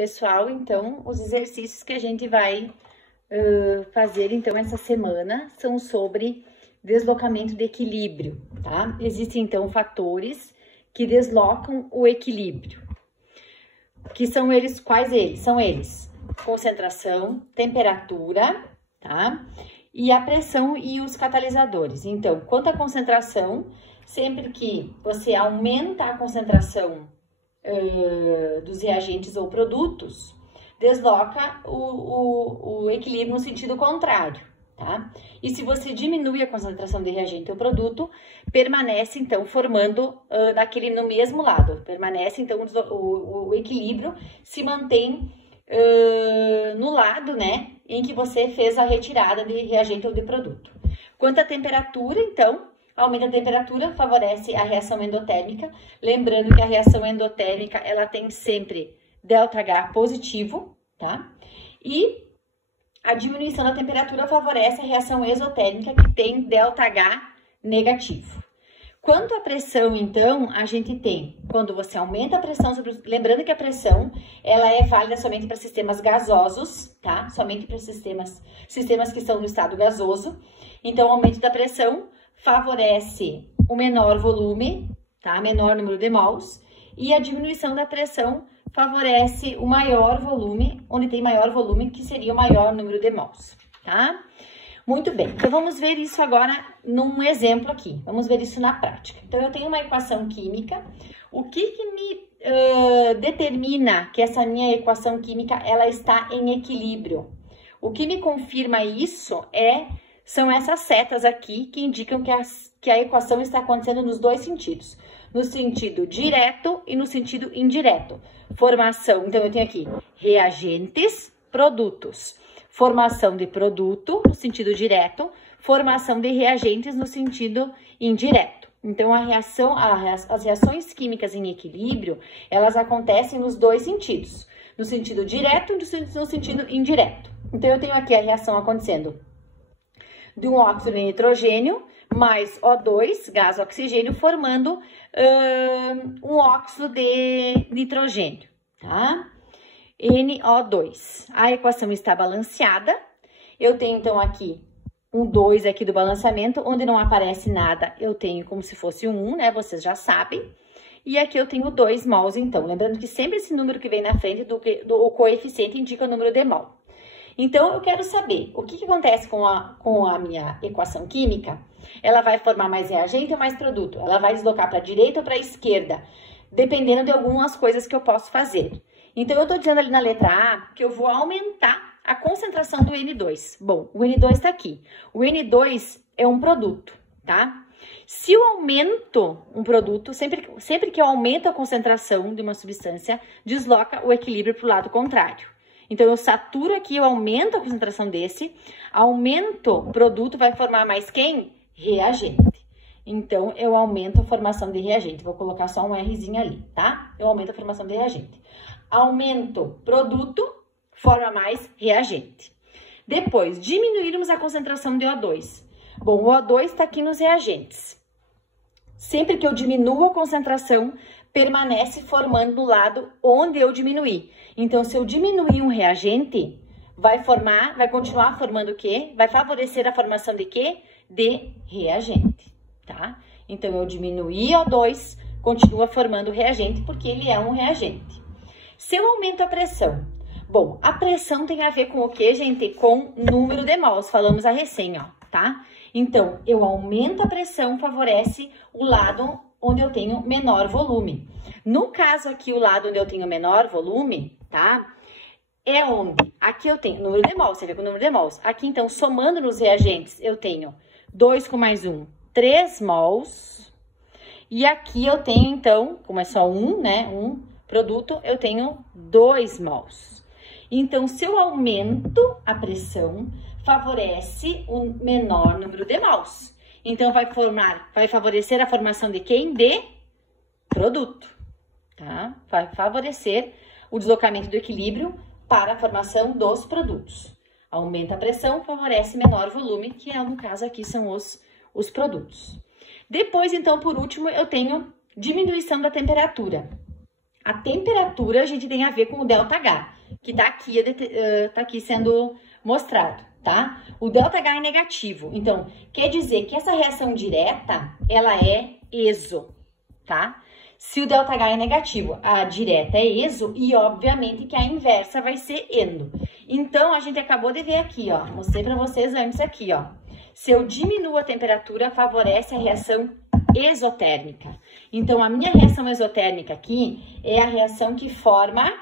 pessoal, então, os exercícios que a gente vai fazer, então, essa semana são sobre deslocamento de equilíbrio, tá? Existem, então, fatores que deslocam o equilíbrio. Que são eles, quais eles? São eles: concentração, temperatura, tá? E a pressão e os catalisadores. Então, quanto à concentração, sempre que você aumenta a concentração dos reagentes ou produtos, desloca o equilíbrio no sentido contrário, tá? E se você diminui a concentração de reagente ou produto, permanece, então, formando no mesmo lado. Permanece, então, o equilíbrio se mantém no lado, né, em que você fez a retirada de reagente ou de produto. Quanto à temperatura, então, aumenta a temperatura, favorece a reação endotérmica. Lembrando que a reação endotérmica, ela tem sempre ΔH positivo, tá? E a diminuição da temperatura favorece a reação exotérmica, que tem ΔH negativo. Quanto à pressão, então, a gente tem, quando você aumenta a pressão lembrando que a pressão, ela é válida somente para sistemas gasosos, tá? Somente para sistemas que estão no estado gasoso. Então, o aumento da pressão favorece o menor volume, tá? Menor número de mols. E a diminuição da pressão favorece o maior volume, onde tem maior volume, que seria o maior número de mols, tá? Muito bem, então vamos ver isso agora num exemplo aqui, vamos ver isso na prática. Então, eu tenho uma equação química. O que me determina que essa minha equação química, ela está em equilíbrio? O que me confirma isso são essas setas aqui, que indicam que a equação está acontecendo nos dois sentidos. No sentido direto e no sentido indireto. Formação, então eu tenho aqui reagentes, produtos. Formação de produto no sentido direto, formação de reagentes no sentido indireto. Então, as reações químicas em equilíbrio, elas acontecem nos dois sentidos. No sentido direto e no sentido indireto. Então, eu tenho aqui a reação acontecendo de um óxido de nitrogênio mais O2, gás oxigênio, formando um óxido de nitrogênio, tá? NO2. A equação está balanceada. Eu tenho, então, aqui um 2 aqui do balanceamento, onde não aparece nada, eu tenho como se fosse um 1, né? Vocês já sabem. E aqui eu tenho 2 mols, então. Lembrando que sempre esse número que vem na frente do coeficiente indica o número de mol. Então, eu quero saber o que acontece com a minha equação química. Ela vai formar mais reagente ou mais produto? Ela vai deslocar para a direita ou para a esquerda? Dependendo de algumas coisas que eu posso fazer. Então, eu estou dizendo ali na letra A que eu vou aumentar a concentração do N2. Bom, o N2 está aqui. O N2 é um produto, tá? Se eu aumento um produto, sempre que eu aumento a concentração de uma substância, desloca o equilíbrio para o lado contrário. Então, eu saturo aqui, eu aumento a concentração desse, aumento o produto, vai formar mais quem? Reagente. Então, eu aumento a formação de reagente. Vou colocar só um Rzinho ali, tá? Eu aumento a formação de reagente. Aumento produto, forma mais reagente. Depois, diminuirmos a concentração de O2. Bom, o O2 está aqui nos reagentes. Sempre que eu diminuo a concentração, permanece formando no lado onde eu diminuí. Então, se eu diminuir um reagente, vai continuar formando o quê? Vai favorecer a formação de quê? De reagente, tá? Então, eu diminuí O2, continua formando reagente, porque ele é um reagente. Se eu aumento a pressão, bom, a pressão tem a ver com o quê, gente? Com número de mols, falamos a recém, ó, tá? Então, eu aumento a pressão, favorece o lado onde eu tenho menor volume. No caso aqui, o lado onde eu tenho menor volume, tá? É onde? Aqui eu tenho número de mols, você vê com o número de mols. Aqui, então, somando nos reagentes, eu tenho 2 com mais 1, 3 mols. E aqui eu tenho, então, como é só um, né, um produto, eu tenho 2 mols. Então, se eu aumento a pressão, favorece um menor número de mols. Então, vai favorecer a formação de quem? De produto, tá? Vai favorecer o deslocamento do equilíbrio para a formação dos produtos. Aumenta a pressão, favorece menor volume, que no caso aqui são os produtos. Depois, então, por último, eu tenho diminuição da temperatura. A temperatura a gente tem a ver com o ΔH, que tá aqui sendo mostrado, tá? O ΔH é negativo, então quer dizer que essa reação direta, ela é exo, tá? Se o ΔH é negativo, a direta é exo e obviamente que a inversa vai ser endo. Então a gente acabou de ver aqui, ó, mostrei para vocês antes aqui, ó. Se eu diminuo a temperatura, favorece a reação exotérmica. Então, a minha reação exotérmica aqui é a reação que forma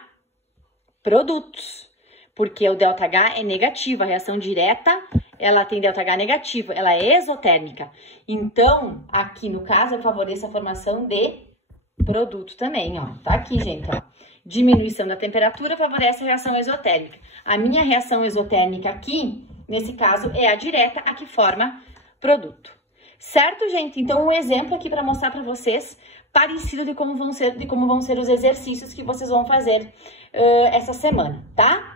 produtos, porque o ΔH é negativo, a reação direta, ela tem ΔH negativo, ela é exotérmica. Então, aqui no caso, eu favoreço a formação de produto também, ó. Tá aqui, gente, ó. Diminuição da temperatura favorece a reação exotérmica. A minha reação exotérmica aqui, nesse caso, é a direta, a que forma produto. Certo, gente? Então, um exemplo aqui para mostrar para vocês, parecido de como vão ser os exercícios que vocês vão fazer essa semana, tá?